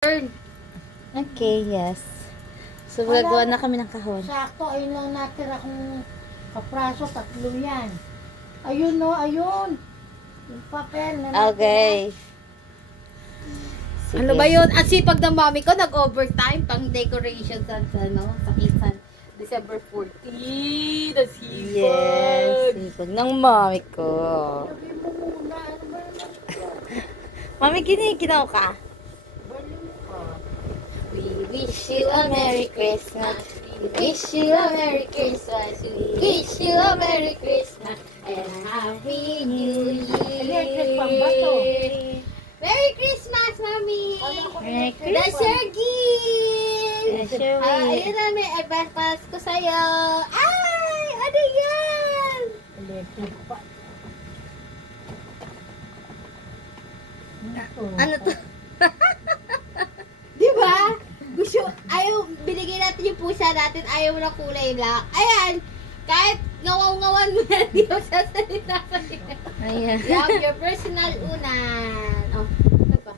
Okay, yes. So, gagawa na kami ng kahon. Sakto, ayun lang natira kong kapraso, 3 yan. Ayun no, ayun. Yung papel na natira. Okay. Sige. Ano ba yun? Ang sipag ng mami ko, nag-overtime pang decoration sa Kisan. December 14. Ang sipag. Yes. Sipag ng mami ko. Sabi mo muna, ano ba naman? Mami, kiniginaw ka. Baliw ka. We Wish you a Merry Christmas. We wish you a Merry Christmas. We wish you a Merry Christmas. And a Happy New Electric pang ba to? Year. Merry Christmas, Mami! Ano ko Merry That's your gift! That's your gift. Ayun na, may advance ko sa'yo. Ay! Ano yan? electric pa. Ano to? Di ba? Gusto, ayaw, binigay natin yung pusa natin, ayaw mo ng kulay black. Ayan! Kahit ngawaw-ngawan mo na, di mo sasalita sa'yo. Ayan. You have your personal unan. Oh, ano pa?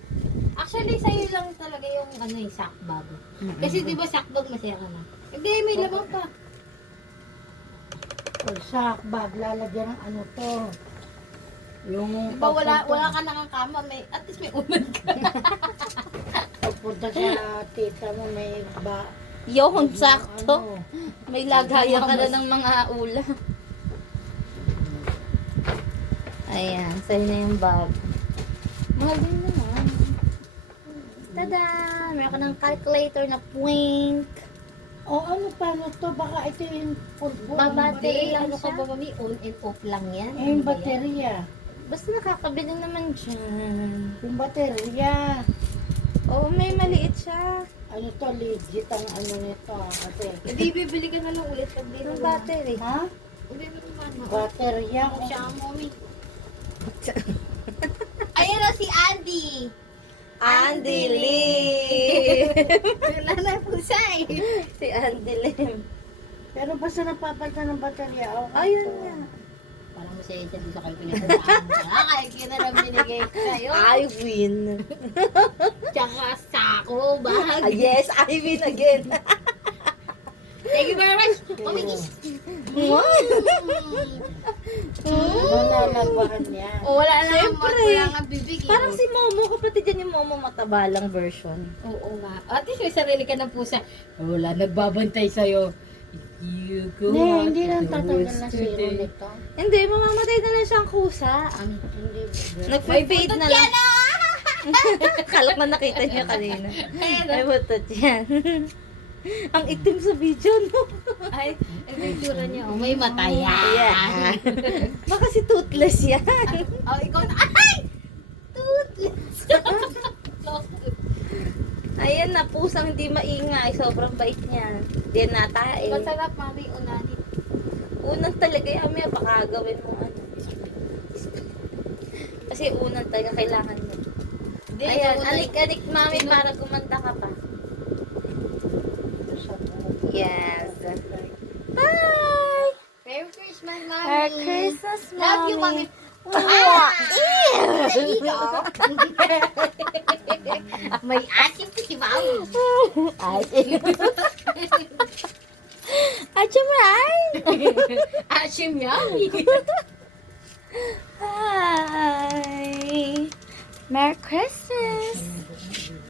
Actually, sa'yo lang talaga yung sackbag. Kasi di ba sackbag masaya ka na? Hindi, may laman pa. Sack bag, lalagyan ng ano to. Yung Di ba wala ka nang kama, may, at least may unan ka. Pagpunta sa tita mo, may ba... Yung sakto. Ano, May lagayan ka na ng mga ulam. Ayan, sa'yo na yung bag. Mahal din naman. Tada! Meron ka ng calculator na pwink. ano paano to? Baka ito yung pulbo. Babate. Ano ka ba, mami? On and off lang yan. Eh, yung Ano ba yan? baterya. Basta nakakabili naman dyan. Yung baterya. Oo, may maliit siya. Ano to, legit ang ano nito. Kasi, Hindi, bibili ka na lang ulit pag di Yung naman. battery. ha? Hindi naman. Baterya. Ako siya ang mommy. Ayun na si Andy. Andy Lim! Wala na po siya eh. Si Andy Lim. Pero basta napapalitan ng baterya. Okay Ayun to. na. Parang masaya siya doon sa kayo pinagdaan. Kaya kinaram binigay ko sa'yo. I win. Tsaka sako, bag. Yes, I win again. Thank you very much. Mommy kiss. What? Nananabahan niya. Oh, wala na Siyempre. wala nga bibig. Parang si Momo, kapatid yan yung Momo matabalang version. Oo nga. At least may sarili ka ng pusa. Wala, nagbabantay sa'yo. You go Hindi lang tatanggal na zero nito. Hindi, mamamatay na lang siyang kusa. Hindi. Nagpe-fade na lang. Kalak na nakita niya kanina. Ay, butot yan. Ang itim sa video, no? Ay, yung itsura niya. Oh, may mata yan. Ayan. Baka si Toothless yan. Oh, ikaw na. Ay! Toothless. Ayan na, pusang hindi maingay. Sobrang bait niya. Hindi natae. Masarap, mami, unahin. Unang talaga yan, may baka gawin mo ano. Kasi unang talaga kailangan mo. Hindi, Ayan, ikaw alik-alik mami para gumanda ka pa. Yes. Bye! Merry Christmas, mami. Merry Christmas, mami. Love you, mami. May asim po si mami. Acharay! Asim yummy. Hi! Merry Christmas!